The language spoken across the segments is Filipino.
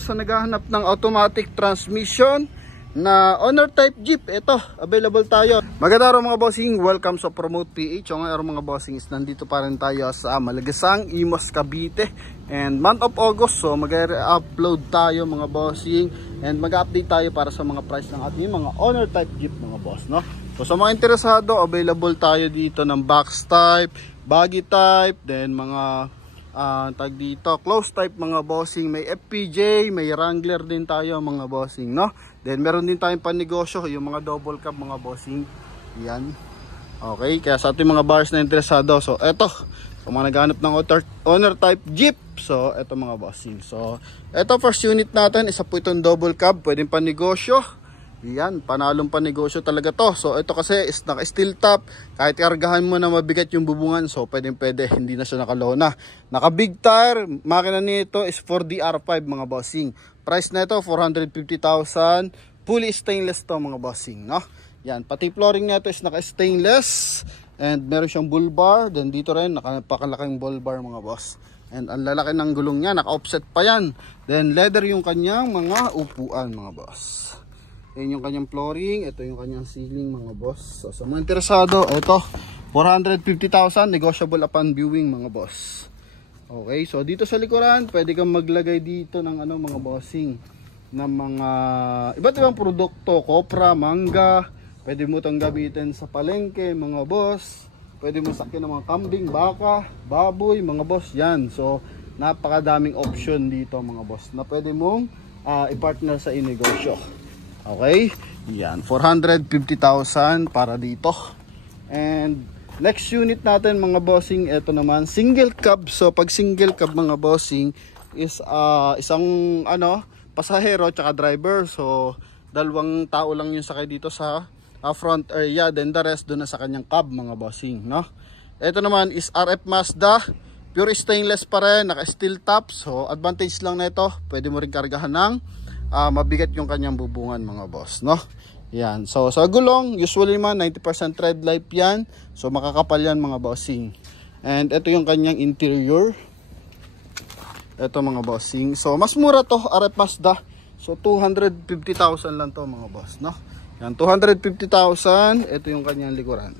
Sa naghahanap ng automatic transmission na owner type Jeep, ito available tayo. Magandang araw mga bossing, welcome sa Promote PH. So ngayon mga bossing is nandito pa rin tayo sa Malagasang, Imus, Cavite, and month of August. So mag-upload tayo mga bossing and mag-update tayo para sa mga price ng ating mga owner type Jeep mga boss, no? So sa mga interesado, available tayo dito ng box type, buggy type, then mga tag dito close type mga bossing, may FPJ, may Wrangler din tayo mga bossing, no? Then meron din tayong panegosyo, yung mga double cab mga bossing. Yan. Okay, kaya sa ating mga buyers na interesado, so eto, kung mga naghanap ng owner type Jeep, so eto mga bossing. So eto first unit natin, isa po itong double cab, pwedeng panegosyo. Yan, panalong panegosyo talaga to. So ito kasi is naka steel top, kahit kargahan mo na mabigat yung bubungan, so pwedeng hindi na siya nakalona. Naka big tire, makina nito is 4DR5 mga bossing. Price na ito 450,000, fully stainless to mga bossing, no? Yan, pati flooring nito is naka stainless and meron siyang bull bar, then dito rin napakalaking bull bar mga boss. And ang lalaki ng gulong niya, naka offset pa yan. Then leather yung kanyang mga upuan mga boss. Yan yung kanyang flooring, ito yung kanyang ceiling mga boss. So sa mga interesado, ito 450,000, negotiable upon viewing mga boss. Okay, so dito sa likuran, pwede kang maglagay dito ng mga bossing, ng mga iba't ibang produkto, kopra, mangga. Pwede mo itong gamitin sa palengke mga boss. Pwede mo sakyan ng mga kambing, baka, baboy mga boss. Yan, so napakadaming option dito mga boss na pwede mong i-partner sa inegosyo. Okay, yan, 450,000 para dito. And next unit natin mga bossing, ito naman single cab. So pag single cab mga bossing is isang pasahero tsaka driver. So dalawang tao lang yung sakay dito sa front area, then the rest doon na sa kanyang cab mga bossing, no? Ito naman is RF Mazda, pure stainless pa rin, naka steel top. So advantage lang na ito, pwede mo rin kargahan ng mabigat yung kanyang bubungan mga boss, no? Yan, so sa gulong usually man 90% red light yan, so makakapal yan mga bossing. And ito yung kanyang interior, ito mga bossing. So mas mura to, RF Mazda. So 250,000 lang to mga boss, no? Yan, 250,000. Ito yung kanyang likuran.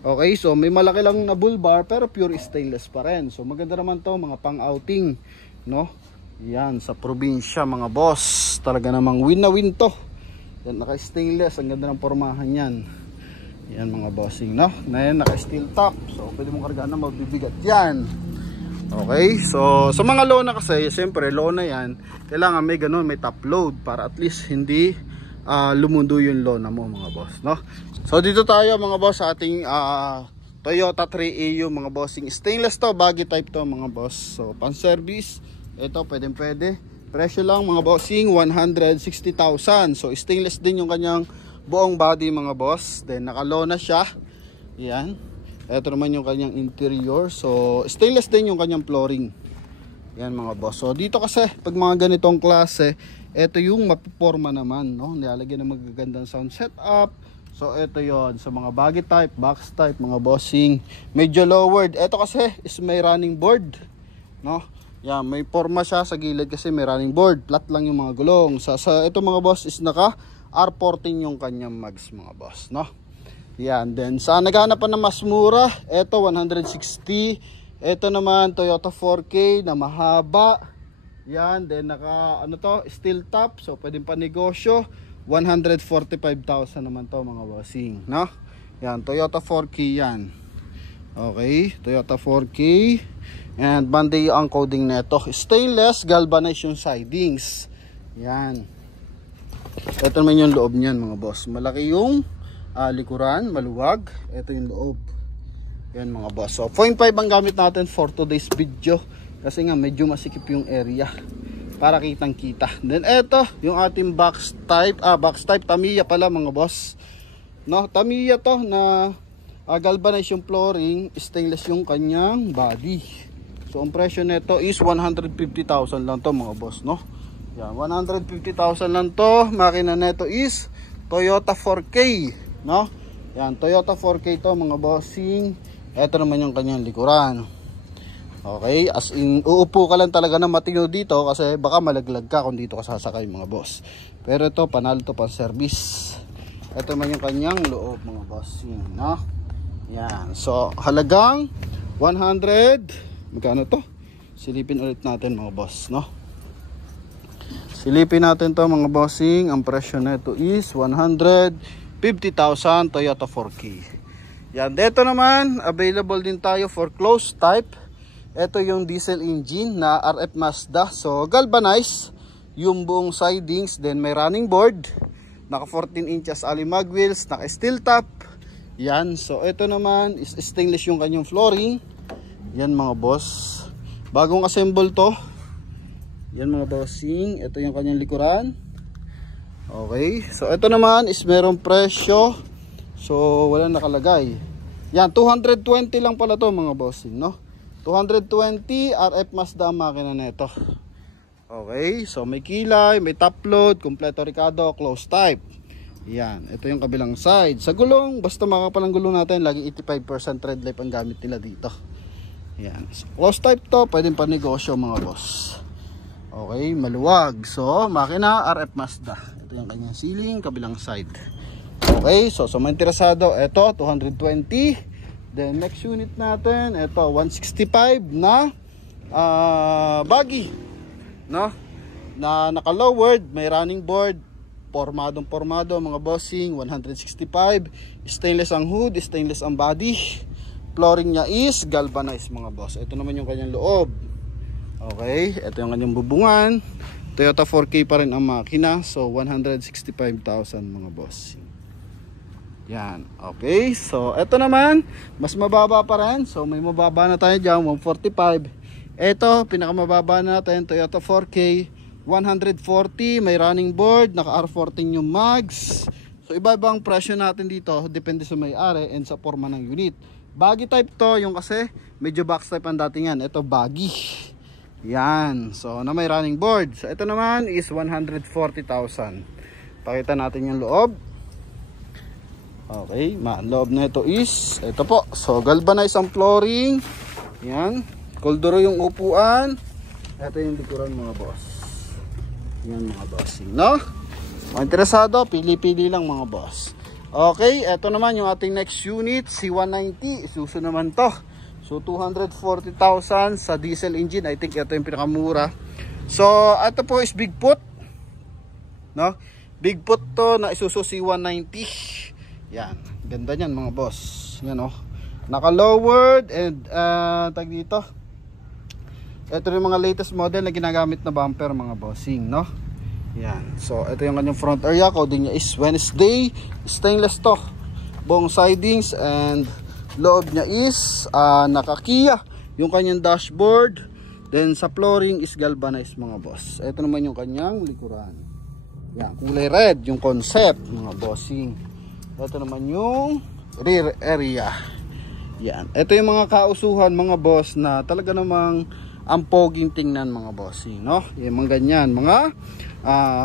Okay, so may malaki lang na bull bar pero pure stainless pa rin. So maganda naman to mga pang outing, no? Yan, sa probinsya mga boss, talaga namang win na win to. Yan, naka stainless, ang ganda ng pormahan yan. Yan mga bossing, no? Na yan, naka steel top, so pwede mong kargahan na mabibigat yan. Okay, so sa mga lona kasi, siyempre lona yan, kailangan may ganun, may top load para at least hindi lumundo yung lona mo mga boss, no? So dito tayo mga boss sa ating Toyota 3AU mga bossing. Stainless to, buggy type to mga boss. So pan service, ito pwede. Presyo lang mga bossing 160,000. So stainless din yung kanyang buong body mga boss. Then nakalona siya. Yan. Ito naman yung kanyang interior. So stainless din yung kanyang flooring. Yan mga boss. So dito kasi pag mga ganitong klase, ito yung mapiporma naman, no? Nilalagyan ng magagandang sound setup. So ito yon sa mga buggy type, box type mga bossing. Medyo lowered. Ito kasi is may running board, no? Yan, may forma siya sa gilid kasi may running board. Flat lang yung mga gulong. Sa ito mga boss is naka R14 yung kanyang mags mga boss, no? Yan, then sa naghahanap pa na mas mura, ito 160. Ito naman Toyota 4K na mahaba. Yan, then naka steel top. So pwedeng pa negosyo. 145,000 naman to mga bossing, no? Yan, Toyota 4K yan. Okay, Toyota 4K. And Banday ang coding neto. Stainless, galvanized yung sidings. Yan. Ito naman yung loob niyan mga boss. Malaki yung likuran, maluwag. Ito yung loob. Yan mga boss. So 0.5 ang gamit natin for today's video. Kasi nga medyo masikip yung area. Para kitang kita. Then ito yung ating box type. Box type Tamiya pala mga boss. No, Tamiya to na galvanized yung flooring. Stainless yung kanyang body. So ang presyo nito is 150,000 lang to mga boss, no? Yan, 150,000 lang to. Makina nito is Toyota 4K, no? Yan, Toyota 4K to mga bossing. Ito naman yung kanyang likuran. Okay, as in uupo ka lang talaga ng matino dito kasi baka malaglag ka kung dito ka sasakay mga boss. Pero ito panalo to pang service. Ito man yung kanyang loob mga boss. Yan, no? Yan. So halagang 100. Magkano to? Silipin ulit natin mga boss, no? Silipin natin to mga bossing. Ang presyo na ito is 150,000 Toyota 4K. Yan. Dito naman available din tayo for closed type. Ito yung diesel engine na RF Mazda. So galvanized yung buong sidings. Then may running board. Naka 14 inches alimag wheels. Naka steel top. Yan. So ito naman is stainless yung kanyang flooring. Yan mga boss. Bagong assemble to. Yan mga bossing. Ito yung kanyang likuran. Okay. So ito naman is merong presyo. So wala nakalagay. Yan. 220 lang pala to mga bossing, no? 220 RF Mazda ang makina nito. Okay, so may kilay, may top load, kompleto Ricardo, closed type. Yan, ito yung kabilang side. Sa gulong, basta makapalang gulong natin, lagi 85% tread life ang gamit nila dito. Yan, so, closed type to, pwedeng pa negosyo mga boss. Okay, maluwag. So, makina RF Mazda. Ito yung kanyang ceiling, kabilang side. Okay, so sa mga interesado, ito 220. Then next unit natin, ito 165 na buggy, no? Na naka-lowered, may running board, pormado mga bossing, 165. Stainless ang hood, stainless ang body. Flooring niya is galvanized mga boss. Ito naman yung kanyang loob. Okay, ito yung kanyang bubungan. Toyota 4K pa rin ang makina, so 165,000 mga bossing. Yan, okay. So, ito naman, mas mababa pa rin. So, may mababa na tayo dyan, 145. Ito, pinakamababa natin, Toyota 4K, 140. May running board, naka R14 yung mags. So, iba-ibang presyo natin dito, depende sa may-ari and sa forma ng unit. Baggy type to, yung kasi medyo box type ang dating yan. Ito, baggy. Yan, so, na may running board. So, ito naman is 140,000. Pakita natin yung loob. Okay, loob na ito is ito po. So galvanized ang flooring. Yan, kolduro yung upuan. Ito yung likuran mga boss. Yan mga bossing, no? Mga interesado, pili-pili lang mga boss. Okay, ito naman yung ating next unit, C190. Isuzu naman to. So 240,000 sa diesel engine. I think ito yung pinakamura. So ito po is Bigfoot, no? Bigfoot to na Isuzu C190. Yan, ganda niyan mga boss. Yan oh. Naka-lowered and tag dito. Ito yung mga latest model na ginagamit na bumper mga bossing, no? Yan. So, ito yung kanyang front area. Coding niya is Wednesday. Stainless to. Buong sidings and loob niya is naka-Kia. Yung kanyang dashboard. Then sa flooring is galvanized mga boss. Ito naman yung kanyang likuran. Yan, kulay red yung concept mga bossing. Ito naman yung rear area. Yan. Ito yung mga kausuhan mga boss na talaga namang ang poging tingnan mga bossing, no? Yung mga ganyan, mga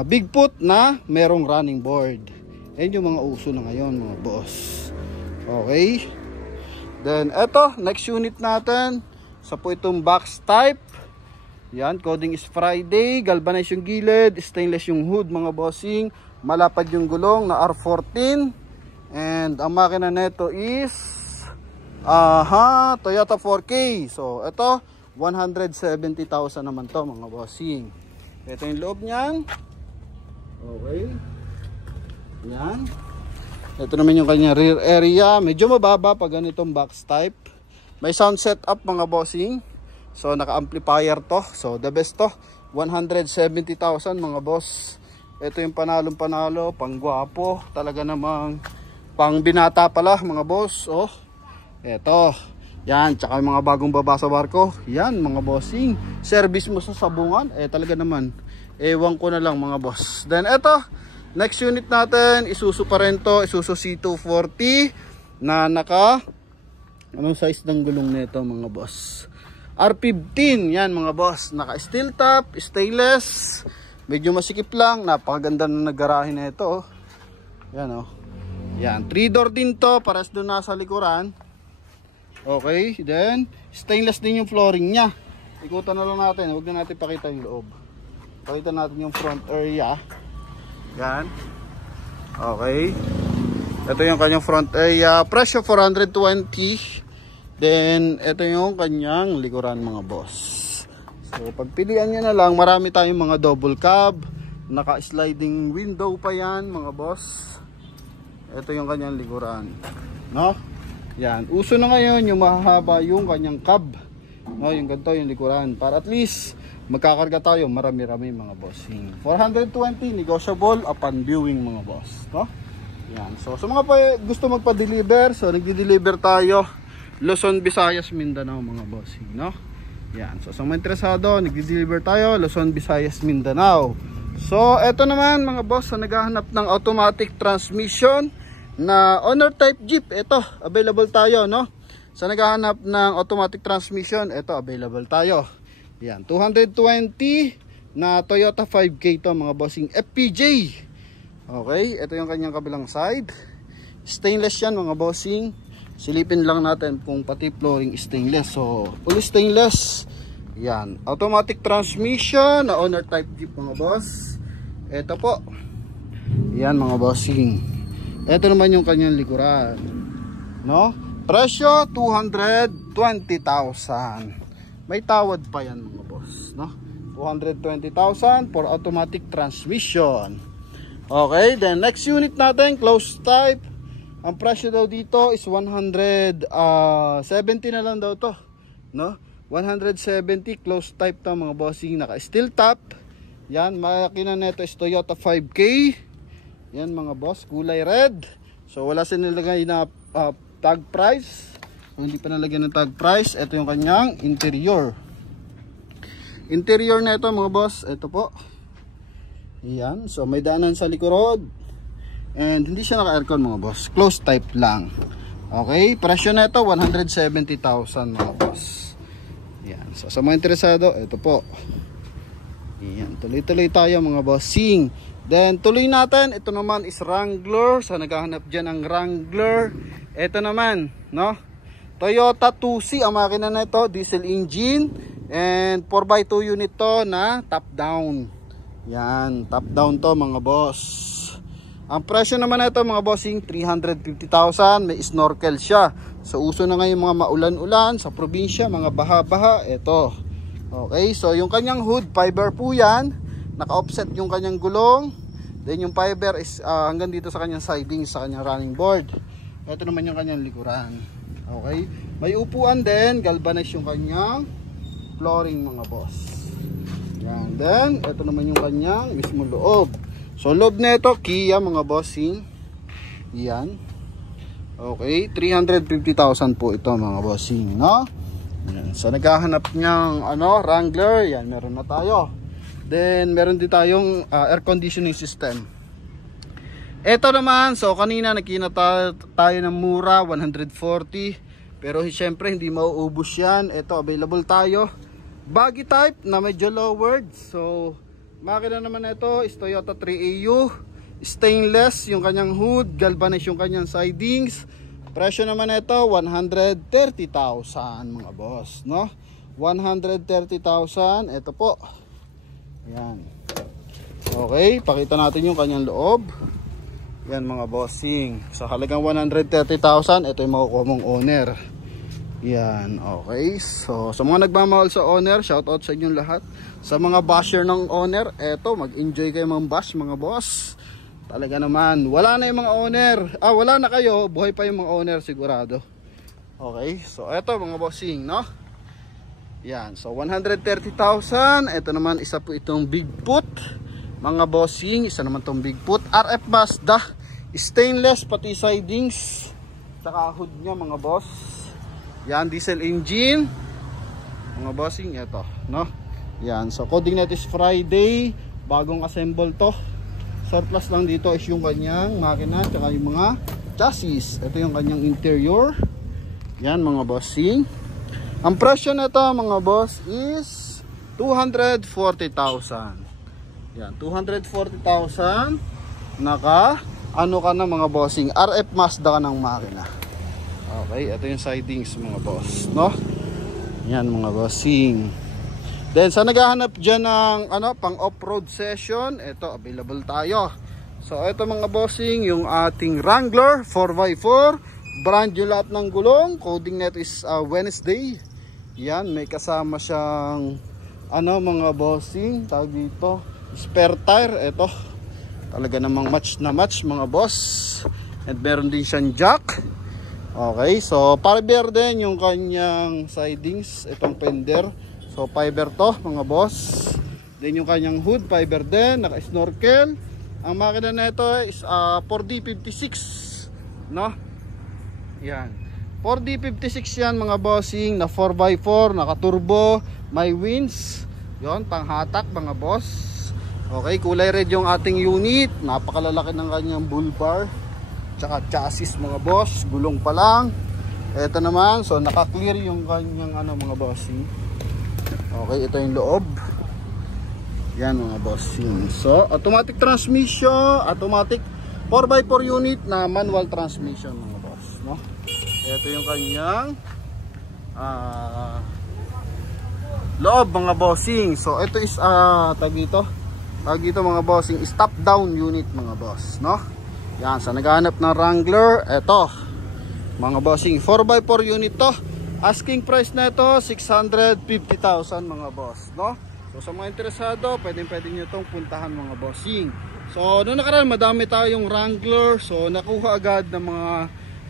Bigfoot na merong running board. Yan yung mga uso na ngayon mga boss. Okay. Then ito, next unit natin. Sa po itong box type. Yan, coding is Friday. Galvanized yung gilid, stainless yung hood mga bossing. Malapad yung gulong na R14. And ang makina neto is Toyota 4K. So ito 170,000 naman to mga bossing. Ito yung loob niyan. Okay. Yan. Ito naman yung kanya rear area. Medyo mababa pag ganitong box type. May sound setup mga bossing. So naka-amplifier to. So the best to. 170,000 mga boss. Ito yung panalong panalo, pangguwapo. Talaga namang pang binata pala mga boss. Oh, eto. Yan, tsaka yung mga bagong baba sa barko. Yan mga bossing. Service mo sa sabungan. Talaga naman. Ewan ko na lang mga boss. Then eto, next unit natin, Isuzu pa rin to. Isuzu C240 na naka anong size ng gulong nito mga boss? R15. Yan mga boss. Naka steel top, stainless. Medyo masikip lang. Napakaganda na naggarahe na ito. Yan oh. Yan, 3 door din to, pares doon nasa likuran. Okay, then stainless din yung flooring niya. Ikutan na lang natin, huwag na natin pakita yung loob. Pakita natin yung front area. Yan. Okay. Ito yung kanyang front area. Presyo 420. Then, ito yung kanyang likuran mga boss. So, pagpilian nyo na lang, marami tayong mga double cab. Naka-sliding window pa yan mga boss. Ito yung kanyang likuran. No? Yan. Uso na ngayon yung mahahaba yung kanyang cab. No, yung ganito yung likuran. Para at least magkakarga tayo marami-rami mga bossing. 420 negotiable upon viewing mga boss. No? Yan. So sa mga gusto magpa-deliver, so nagdi-deliver tayo Luzon, Visayas, Mindanao mga bossing. No? Yan. So sa mga interesado, nagdi-deliver tayo Luzon, Visayas, Mindanao. So eto naman mga boss, so naghahanap ng automatic transmission na owner type Jeep. Ito, available tayo, no? Sa naghahanap ng automatic transmission, ito, available tayo. Yan, 220 na Toyota 5K to mga bossing FPJ. Okay, ito yung kanyang kabilang side. Stainless yan mga bossing. Silipin lang natin kung pati flooring stainless. So, full stainless. Yan, automatic transmission na owner type Jeep mga boss. Ito po. Yan mga bossing. Ito naman yung kanyang likuran. No? Presyo 220,000. May tawad pa yan mga boss, no? 220,000 for automatic transmission. Okay, then next unit natin, closed type. Ang presyo daw dito is 170 na lang daw to, no? 170 closed type to mga bossing, naka steel top. Yan, makina nito is Toyota 5K. Yan mga boss, kulay red. So wala sinilagay na tag price. Kung hindi pa nalagyan ng tag price, ito yung kanyang interior. Interior na ito mga boss, ito po. Yan, so may daanan sa likurod. And hindi siya naka-aircon mga boss, closed type lang. Okay, presyo na ito 170,000 mga boss. Yan, so sa mga interesado, ito po. Yan, tuloy-tuloy tayo mga bossing. Then tuloy natin, ito naman is Wrangler. So naghahanap dyan ang Wrangler. Ito naman, no? Toyota 2C ang makina na ito, diesel engine. And 4x2 unit to na top down. Yan, top down to mga boss. Ang presyo naman na ito mga bossing, 350,000. May snorkel siya. So uso na ngayon mga maulan-ulan sa probinsya, mga baha-baha. Ito. Okay, so yung kanyang hood, fiber po yan. Naka-offset yung kanyang gulong. Then yung fiber is hanggang dito sa kanyang siding, sa kanyang running board. Ito naman yung kanyang likuran. Okay. May upuan din. Galvanize yung kanyang flooring mga boss. Yan. Then ito naman yung kanyang mismo loob. So loob na ito, Kia mga bossing. Yan. Okay. 350,000 po ito mga bossing. No? Yan. So naghahanap niyang Wrangler. Yan. Meron na tayo. Then meron din tayong air conditioning system. Ito naman, so kanina nakita tayo ng mura 140. Pero syempre hindi mauubos yan. Ito available tayo. Baggy type na medyo lowered. So makina naman ito is Toyota 3AU. Stainless yung kanyang hood. Galvanize yung kanyang sidings. Presyo naman ito 130,000 mga boss, no? 130,000. Ito po. Yan. Okay, pakita natin yung kanyang loob. Yan mga bossing. Sa halagang 130,000, ito yung makukuha mong owner. Yan, okay. So, sa mga nagmamahal sa owner, shoutout sa inyong lahat. Sa mga basher ng owner, eto, mag-enjoy kayo mga bash mga boss. Talaga naman, wala na yung mga owner. Wala na kayo, buhay pa yung mga owner sigurado. Okay, so eto mga bossing, no? Yan, so 130,000. Ito naman isa po itong Bigfoot. Mga bossing, isa naman itong Bigfoot. RF Mazda. Stainless pati sidings. Saka hood niya mga boss. Yan, diesel engine. Mga bossing, ito, no? Yan, so coding net is Friday. Bagong assemble to. Surplus lang dito is yung kanyang makina. Saka yung mga chassis. Ito yung kanyang interior. Yan mga bossing. Ang presyo na ito mga boss is 240,000. Yan, 240,000. Naka ano ka na mga bossing, RF Mazda ka ng makina. Okay, ito yung sidings mga boss, no? Yan mga bossing. Then sa naghahanap dyan ng pang off-road session, ito available tayo. So ito mga bossing, yung ating Wrangler 4x4, brand new lahat ng gulong, coding net is Wednesday. Yan, may kasama siyang mga bossing, tawag dito, spare tire. Ito talaga namang match na match mga boss. And meron din siyang jack. Okay, so fiber din yung kanyang sidings, itong fender. So fiber to mga boss. Then yung kanyang hood fiber din, naka snorkel. Ang makina na ito is 4D56, no? Yan, 4D56 yan mga bossing, na 4x4, naka turbo, may wings. Yon, panghatak mga boss. Okay, kulay red yung ating unit. Napakalalaki ng kanyang bull bar, tsaka chassis mga boss, gulong pa lang. Ito naman, so naka-clear yung kanyang mga bossing. Okay, ito yung loob. Yan mga bossing. So automatic transmission, automatic 4x4 unit na manual transmission mga boss, no? Ito yung kanyang loob mga bossing. So ito is tag dito mga bossing, stop down unit mga boss, no? Yan, sa naghahanap ng Wrangler, eto mga bossing, 4x4 unit to. Asking price na ito 650,000 mga boss, no? So sa mga interesado, pwede nyo itong puntahan mga bossing. So noong nakaraan madami tayong Wrangler, so nakuha agad ng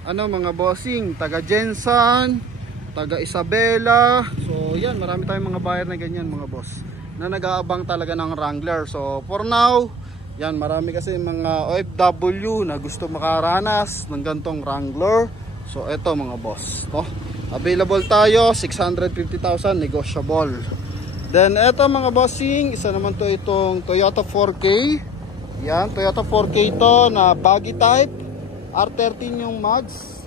mga bossing, taga Jensen, taga Isabela. So yan, marami tayong mga buyer na ganyan mga boss, na nag-aabang talaga ng Wrangler. So for now, yan, marami kasi mga OFW na gusto makaranas ng gantong Wrangler. So eto mga boss, no? Available tayo, 650,000 negotiable. Then eto mga bossing, isa naman to itong Toyota 4K. Yan, Toyota 4K to na baggy type, R13 yung mags,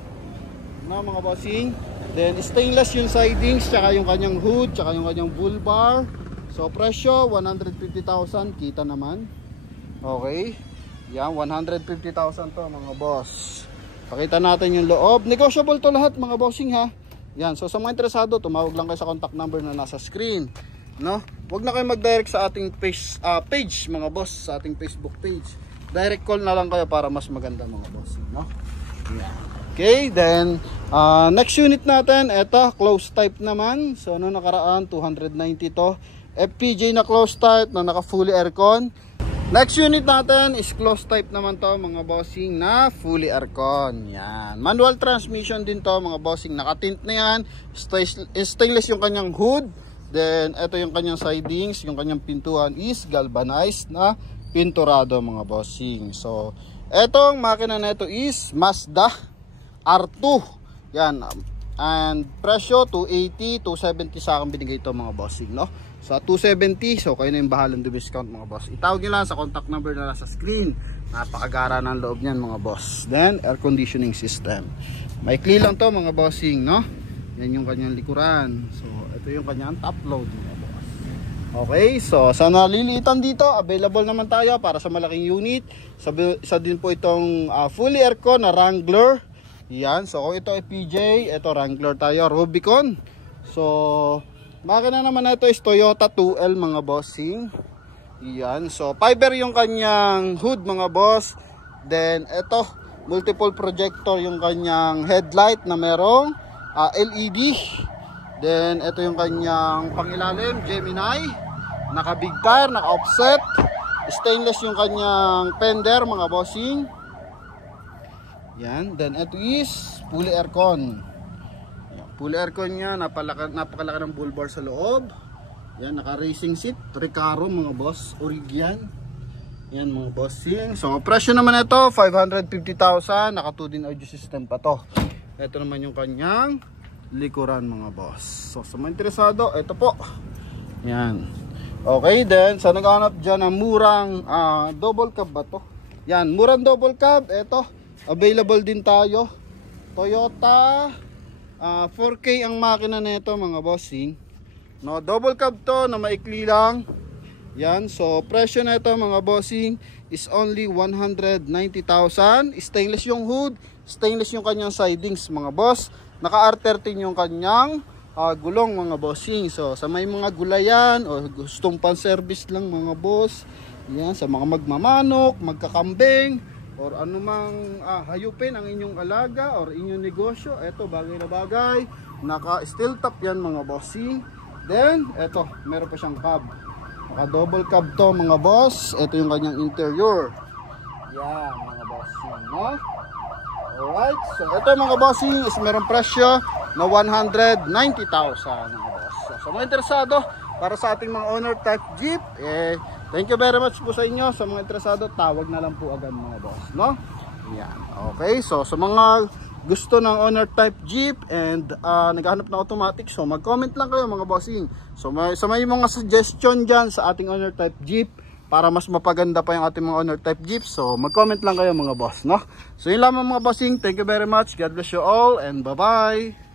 no mga bossing. Then stainless yung sidings, tsaka yung kanyang hood, tsaka yung kanyang bull bar. So presyo 150,000, kita naman. Okay, yan, 150,000 to mga boss. Pakita natin yung loob, negotiable to lahat mga bossing ha. Yan, so sa mga interesado, tumawag lang kayo sa contact number na nasa screen, no? Huwag na kayo mag-direct sa ating page mga boss, sa ating Facebook page. Direct call na lang kayo para mas maganda mga boss, no? Yeah. Okay, then next unit natin, eto close type naman. So ano nakaraan, 290 to. FPJ na close type na naka fully aircon. Next unit natin is close type naman to mga bossing, na fully aircon. Yan, manual transmission din to mga bossing, nakatint na yan. Stainless yung kanyang hood. Then ito yung kanyang sidings, yung kanyang pintuan is galvanized na pinturado mga bossing. So etong makina na ito is Mazda R2. Yan, and presyo 280, 270 sa akin binigay ito mga bossing, no? Sa 270, so kayo na yung bahalang discount mga boss. Itawag nyo lang sa contact number na nasa screen. Napakagara ng loob niyan mga boss. Then air conditioning system, maikli lang to mga bossing, no? Yan yung kanyang likuran. So ito yung kanyang top load mga boss. Okay, so sa nalilitan dito, available naman tayo para sa malaking unit. Isa din po itong fully aircon na Wrangler. Yan, so kung ito ay PJ, ito Wrangler tayo, Rubicon. So makina naman na ito is Toyota 2L mga bossing. Yan, so fiber yung kanyang hood mga boss. Then ito, multiple projector yung kanyang headlight na merong LED. Then ito yung kanyang pangilalim, Gemini, naka big tire, naka offset. Stainless yung kanyang fender mga bossing. Yan, then ito is fully aircon. Full aircon nya, napakalaki ng bull bar sa loob. Yan, naka racing seat, Recaro mga boss, Origian. Yan mga bossing. So presyo naman ito 550,000, naka 2 din audio system pa to. Ito naman yung kanyang likuran mga boss. So sa mga interesado, ito po. Yan. Okay, then sa naghahanap dyan ng murang double cab ba to? Yan, murang double cab, ito available din tayo. Toyota 4K ang makina nito mga bossing, no? Double cab to na maikli lang. Yan, so presyo na ito mga bossing is only 190,000. Stainless yung hood, stainless yung kanyang sidings mga boss. Naka R13 yung kanyang gulong mga bossing. So sa may mga gulayan o gustong pan-service lang mga boss, yan, sa mga magmamanok, magkakambing, or anumang hayupin ang inyong alaga or inyong negosyo, eto bagay na bagay. Naka steel top yan mga bossing. Then eto, meron pa siyang cab, naka double cab to mga boss. Eto yung kanyang interior, yan mga bossing, no? Alright, so ito mga bossing is merong presyo na 190,000 mga boss. So mga interesado para sa ating mga owner type Jeep, thank you very much po sa inyo. Sa mga interesado, tawag na lang po agad mga boss, no? Yan, okay. So sa mga gusto ng owner type Jeep and naghahanap ng automatic, so mag-comment lang kayo mga bossing. So sa may mga suggestion dyan sa ating owner type Jeep, para mas mapaganda pa yung ating mga owner type Jeep, so mag-comment lang kayo mga boss, no? So yun lamang mga bossing, thank you very much, God bless you all, and bye bye.